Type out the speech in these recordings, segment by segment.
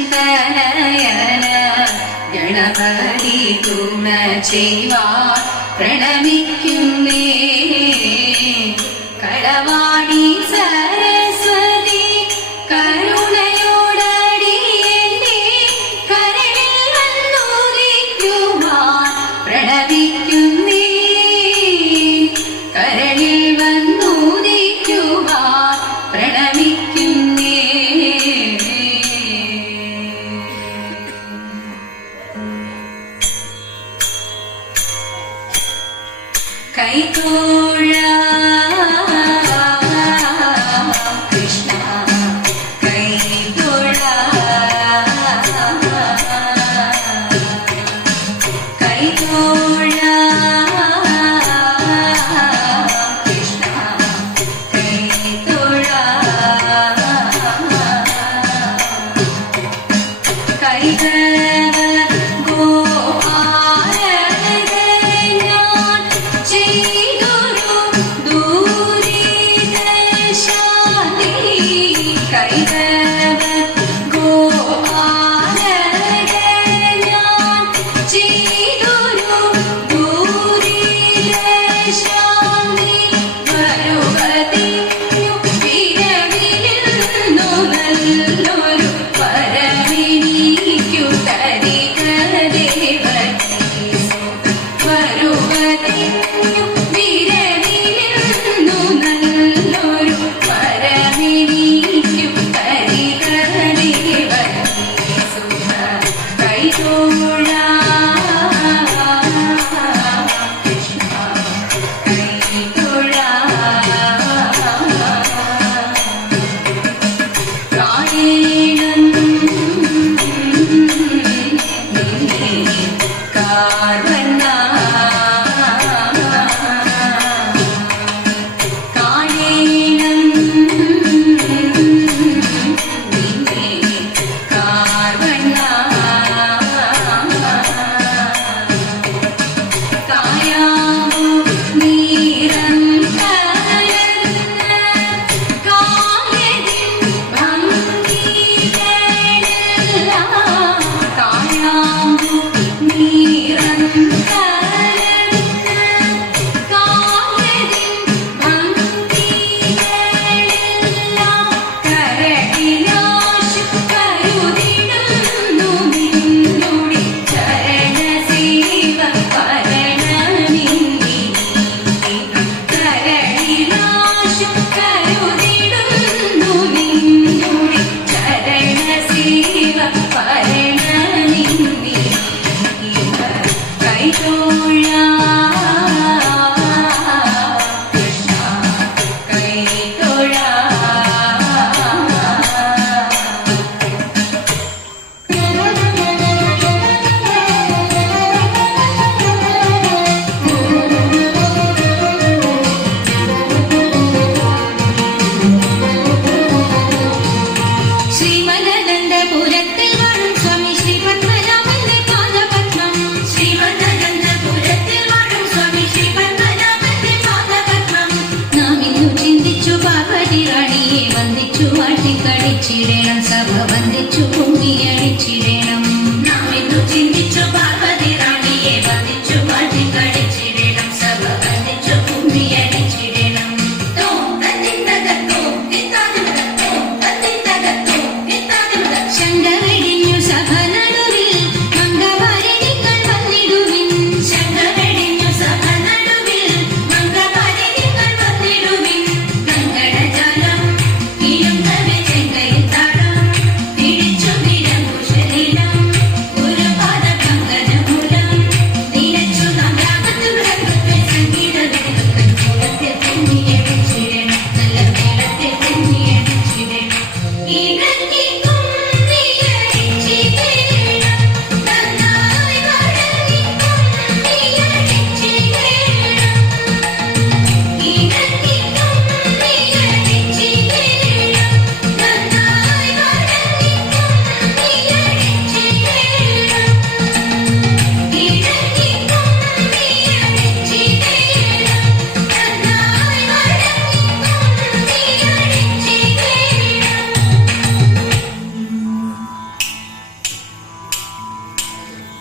ചിന്തനയന ഗണപതി തുണ ചെയ്യുവാൻ പ്രണമിക്കുന്നേ. കളവാണി സരസ്വതി കരുണയോടടിയെന്നെ കരളിൽ വന്നുദിക്കുവാൻ പ്രണമിക്കുന്നേ. കരളിൽ വന്നുദിക്കുവാൻ പ്രണമിക്കുന്നേ. കൈതോഴ കൃഷ്ണ കൈതോഴ കൈതോഴ കൃഷ്ണ കൈതോഴ കൈതവ ഗോപാലകനാൻ ചെയ്തൊരു ദൂരിതശാന്തി. കൈതവ ഗോപാലകനാൻ ചെയ്തൊരു ദൂരിതശാന്തി. ഭഗവതിയു വിരവിലിരുന്നു നല്ലൊരു പരമിനിക്കു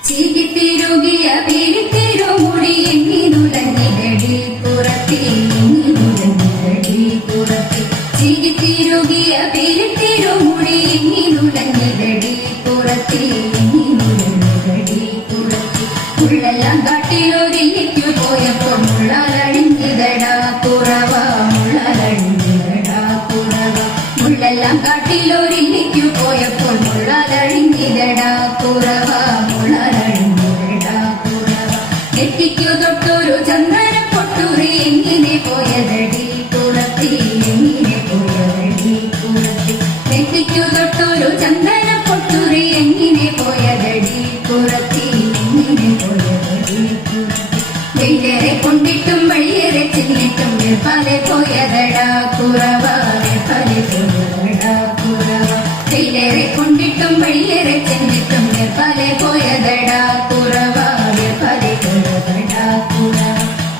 ചീകിത്തിരുകിയ പിരിത്തിരുമുടി എങ്ങിനുലഞ്ഞിടടി പുറത്തി എങ്ങിനുലഞ്ഞിടടി പുറത്തി ചീകിത്തിരുകിയ പിരിത്തിരുമുടി എങ്ങിനുലഞ്ഞിടടി പുറത്തി എങ്ങിനുലഞ്ഞിടടി പുറത്തി ഉള്ളെല്ലാം കാട്ടിലൊരിഞ്ഞിക്കു പോയപ്പോൾ മുള്ളാലടിഞ്ഞിതടാ കുറവ മുള്ളാലടിഞ്ഞിതടാ കുറവ മുള്ളെല്ലാം കാട്ടിലൊരിഞ്ഞിക്കു പോയപ്പോൾ മുള്ളാലടിഞ്ഞിതടാ കുറവ മുള്ളാലടിഞ്ഞിതടാ കുറവ നെറ്റിക്കു തൊട്ടൊരു ചന്ദന പൊട്ടുറി എങ്ങനെ പോയതടി കുറത്തി എങ്ങനെ പോയതടി കുറത്തി നെറ്റിക്കു തൊട്ടൊരു ചന്ദന പൊട്ടുറി എങ്ങനെ പോയതടി കുറത്തി എങ്ങനെ പോയതടി കുറത്തി വെയിലേറെ കൊണ്ടിട്ടും വഴിയേറെ ചെന്നിട്ടും വെപ്പാലെ പോയതടാ കുറവ വെപ്പാലെ പോയതടാ കുറവ വെയിലേറെ കൊണ്ടിട്ടും വഴിയേറെ ചെന്നിട്ടും വെപ്പാലെ പോയതടാ കുറവ വെപ്പാലെ പോയതടാ കുറവ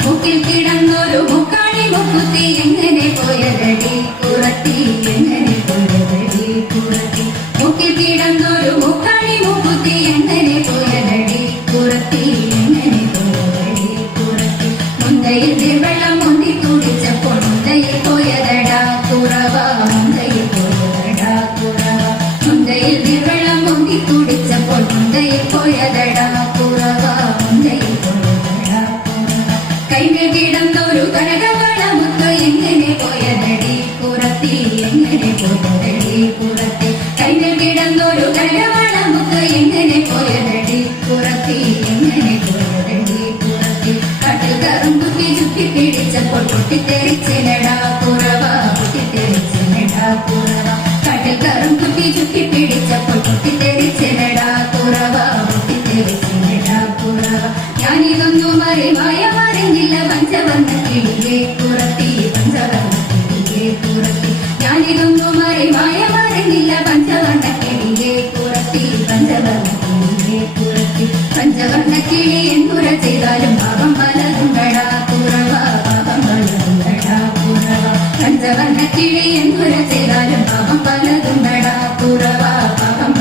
മുക്കിൽ കിടന്നൊരു മുക്കാണി മുക്കുത്തി എങ്ങനെ പോയതടി കുറത്തി എങ്ങനെ പോയതടി കുറത്തി മുക്കിൽ കിടന്നൊരു മുക്കാണി മുക്കുത്തി എങ്ങനെ പോയതടി കുറത്തി എങ്ങനെ പോയതടി കുറത്തി മുന്തയിൽ നിർവെള്ളം മുന്തി കുടിച്ചപ്പോൾ മുന്തയിൽ പോയതടാ കുറവ മുന്തയിൽ പോയതടാ കുറവ മുന്തയിൽ നിർവെള്ളം മുന്തി കുടിച്ചപ്പോൾ മുന്തയിൽ പോയതടാ കുറവ മുന്തയിൽ പോയതടാ കുറവ കൈമേൽ കിടന്നൊരു കനകവളമുത്ത് എങ്ങനെ പോയതടി കുറത്തി എങ്ങനെ പോയതടി കുറത്തി കൈമേൽ കിടന്നൊരു കനകവളമുത്ത് എങ്ങനെ പോയതടി കുറത്തി എങ്ങനെ പോയതടി കുറത്തി കാട്ടിൽ കറുമ്പുത്തി ചുറ്റി പിടിച്ചപ്പോൾ പൊട്ടിത്തെറിച്ചിലടാ കുറവ പൊട്ടിത്തെറിച്ചിലടാ കുറവ കാട്ടിൽ കറുമ്പുത്തി ചുറ്റി പിടിച്ചപ്പോൾ പൊട്ടിത്തെറിച്ചിലടാ കുറവ പൊട്ടിത്തെറിച്ചിലടാ കുറവ ഞാനിതൊന്നും മറിഞ്ഞില്ല പഞ്ചവർണ്ണ കിളിയെ കുറത്തി പഞ്ചവർണ്ണ കിളിയെ കുറത്തി ഞാനിതൊന്നും മറിഞ്ഞില്ല പഞ്ചവർണ്ണ കിളിയെ കുറത്തി പഞ്ചവർണ്ണ കിളിയെ കുറത്തി പഞ്ചവർണ്ണ കിളി എന്നുര ചെയ്താലും പാപം പലതുണ്ടടാ കുറവ പാപം പലതുണ്ടടാ കുറവ പഞ്ചവർണ്ണ കിളി എന്നുര ചെയ്താലും പാപം പലതുണ്ടടാ കുറവ പാപം